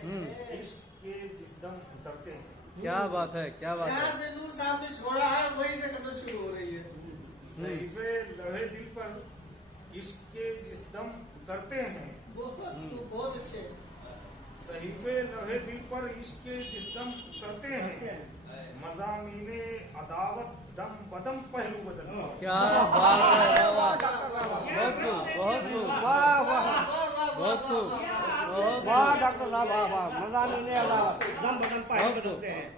इश्क के जिस दम उतरते हैं। क्या बात है, क्या बात जहाँ है। से नूर साहब ने छोड़ा है वहीं से कसर शुरू हो रही है। सहीफे लौहे दिल पर इश्क के जिस दम उतरते हैं। बहुत अच्छे। सहीफे लौहे दिल पर इश्क के जिस दम उतरते हैं, मज़ामीने अदावत दम बदम पहलू बदलते हैं। क्या बात है, वाह बहुत खूब, बहुत खूब, वाह वाह बहुत खूब, बहुत वाह डॉक्टर साहब, वाह वाह, मज़ामीने अदावत दम बदम पहलू बदलते हैं।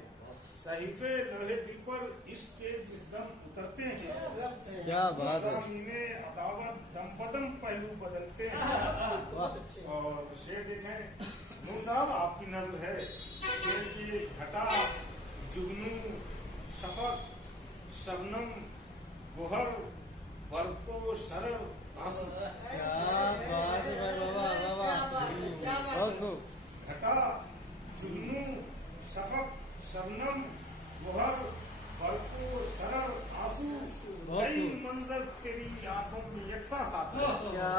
सहीफे लौहे दिल पर इश्क के जिस दम उतरते हैं, क्या बात है। मज़ामीने अदावत दम बदम पहलू बदलते हैं। और शेर देखें नूर साहब, आपकी नजर है शेर की घटा जुगनू शफक शबनम गुहर बरको शरर आंसू। क्या बात है भाई, वाह वाह वाह, बहुत खूब। घटा जुगनू शफक शबनम गुहर बरको शरर आंसू, कई मंजर तेरी आंखों में यकसा साथ है। क्या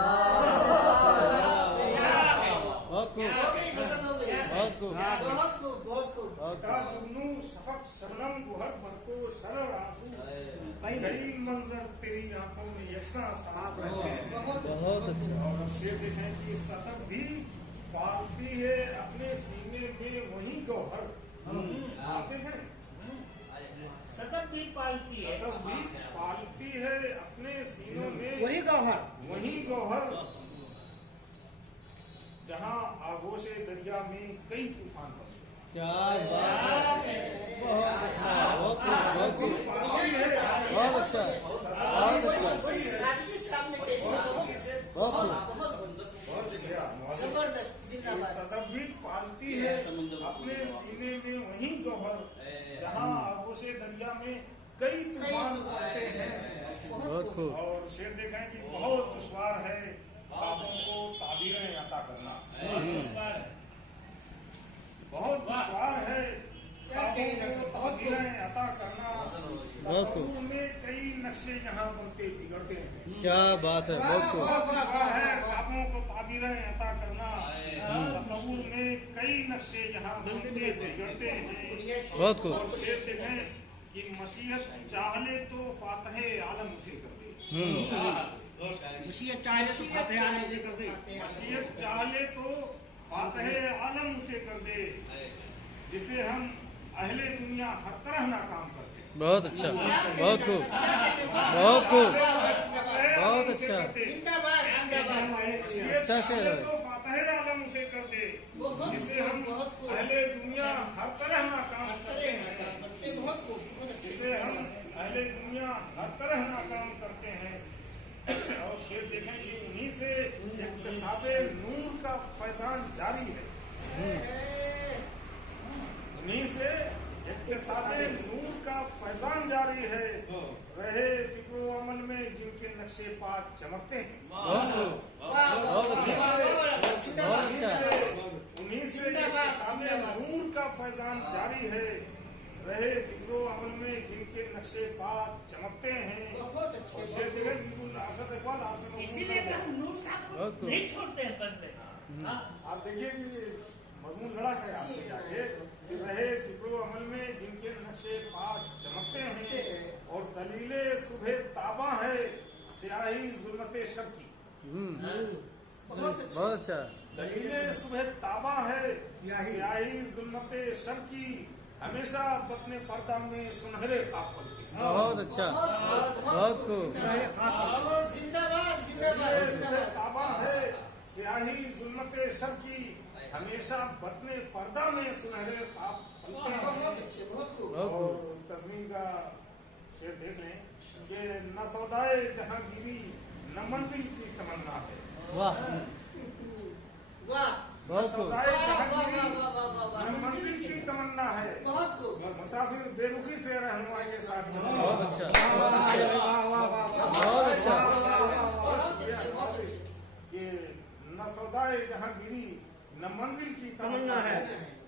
बहुत खूब, बहुत खूब, बहुत खूब। घटा जुगनू शफक शबनम गुहर बरको शरर आंसू, कई मंजर तेरी आंखों में यकसा साथ है। बहुत अच्छा। और अब शेर देखें कि सतब भी पालती है अपने सीने में वही गौहर। आप देखें सतत भी पालती है, सतब भी पालती है अपने सीनों में वही गौहर, वही गौहर, जहाँ आगोशे दरिया में कई तूफान बरसे। क्या बात है, बहुत अच्छा, बहुत खूब, बहुत खूब, पालती है बहुत अच्छा, बहुत अच्छा, बड़ी सादगी से आपने कैसे बहुत खूब। बहुत शुक्रिया। जबरदस्त, जिंदाबाद। सतब भी पालती है अपने सीने में वही गौहर, जहाँ आगोशे दरिया में कई तूफान आते हैं। बहुत खूब। और शेर देखें कि बहुत दुश्वार है ख्वाबों को ताबीरें अता करना। बहुत दुश्वार है ख्वाबों को ताबीरें अता करना। तस्वुर में कई नक्शे यहाँ बनते बिगड़ते हैं। क्या बात है, बहुत खूब, बहुत दुश्वार है ख्वाबों को ताबीरें अता करना। तस्वुर में कई नक्शे यहाँ बनते बिगड़ते हैं। बहुत खूब। और शेर देखें कि मशीहत चाहले तो फातहे आलम उसे कर दे। मशीहत चाहे तो फातह आलम उसे कर दे। मशीहत चाहले तो फातहे आलम उसे कर दे, जिसे हम अहले दुनिया हर तरह नाकाम कर दे। बहुत अच्छा, बहुत खूब, बहुत खूब, बहुत अच्छा, जिंदाबाद, जिंदाबाद। मशीहत अच्छा शेर चाहले है। तो फातहे आलम उसे कर दे, जिसे हम अहले दुनिया हर तरह नाकाम करते हैं। बहुत खूब, बहुत अच्छे। जिसे हम अहले दुनिया हर तरह नाकाम करते हैं। और शेर देखें कि उन्हीं से इक्तिसाबे नूर का फैजान जारी है। उन्हीं से इक्तिसाबे नूर का फैजान जारी है, रहे फिक्रो अमल में जिनके नक्शे पाक चमकते हैं। बहुत खूब, बहुत अच्छा, बहुत अच्छा, उन्हीं से इक्तिसाबे नूर का फैजान जारी है, रहे फिक्रो अमल में जिनके नक्शे पाक चमकते हैं। बहुत अच्छे। और शेर देखें बिल्कुल आसद इकबाल आपसे इसीलिए तो हम नूर साहब को बहुत खूब। नहीं छोड़ते हैं बंदे। हाँ। आप देखिए कि मजमून लड़ा है आपसे जाके कि रहे फिक्रो अमल में जिनके नक्शे पाक चमकते हैं, और दलीले सुबह ताबा है स्याही जुल्मते शब की। बहुत अच्छे। बहुत अच्छा, दलीले सुबह ताबा है स्याही जुल्मते शब की, हमेशा बतने फरदा में सुनहरे खाब पलते हैं। बहुत अच्छा, बहुत खूब, जिंदाबाद, जिंदाबाद, जिंदाबाद। ताबा है स्याही जुल्मते शब की, हमेशा बतने फरदा में सुनहरे खाब पलते हैं। बहुत अच्छे, बहुत खूब। बहुत और खूब, तस्मीन का शेर देख लें कि न सौदाए जहांगीरी न मंजिल की तमन्ना है। वाह, वाह, बहुत खूब, सौदाए वाह, जहांगीरी वाह, वाह, वाह, वाह, न मंजिल की तमन्ना है, बहुत खूब। मुसाफिर बेरुखी से रहनुमा के साथ बहुत अच्छा, बहुत अच्छा, बहुत अच्छा, कि न सौदाए जहांगीरी न मंजिल की तमन्ना है,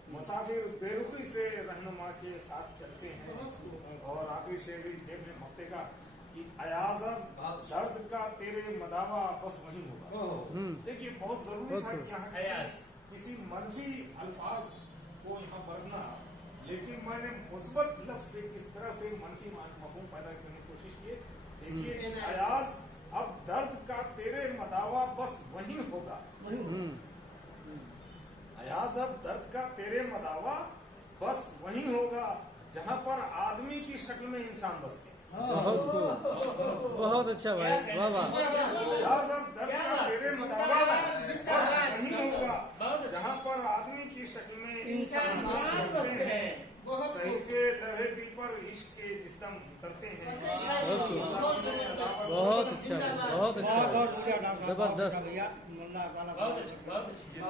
मुसाफिर बेरुखी से रहनुमा के साथ चलते हैं। और आखिरी शेर भी देख लें हफ्ते का कि अयाज़ब दर्द का तेरे मदावा बस वही होगा। देखिए बहुत जरूरी था कि यहाँ किसी मनफी अल्फाज को यहाँ बरतना, लेकिन मैंने मुस्बत लफ्ज से किस तरह से मनफी मफहूम पैदा करने की कोशिश की। देखिए अयाज, अब दर्द का तेरे मदावा बस वही होगा। अयाज, अब दर्द का तेरे मदावा बस वही होगा जहाँ पर आदमी की शक्ल में इंसान बसते। बहुत खूब, बहुत अच्छा भाई, वाह वाह। अयाज, अब दर्द का तेरे मदावा बस वही होगा जहाँ पर आदमी की शक्ल में इंसान बसते हैं। सही के लहे दिल पर इश्क के जिस्म उतरते हैं। बहुत अच्छा, बहुत अच्छा, बहुत बढ़िया डॉक्टर, जबरदस्त। भैया मुन्ना वाला बहुत अच्छा, बहुत अच्छा।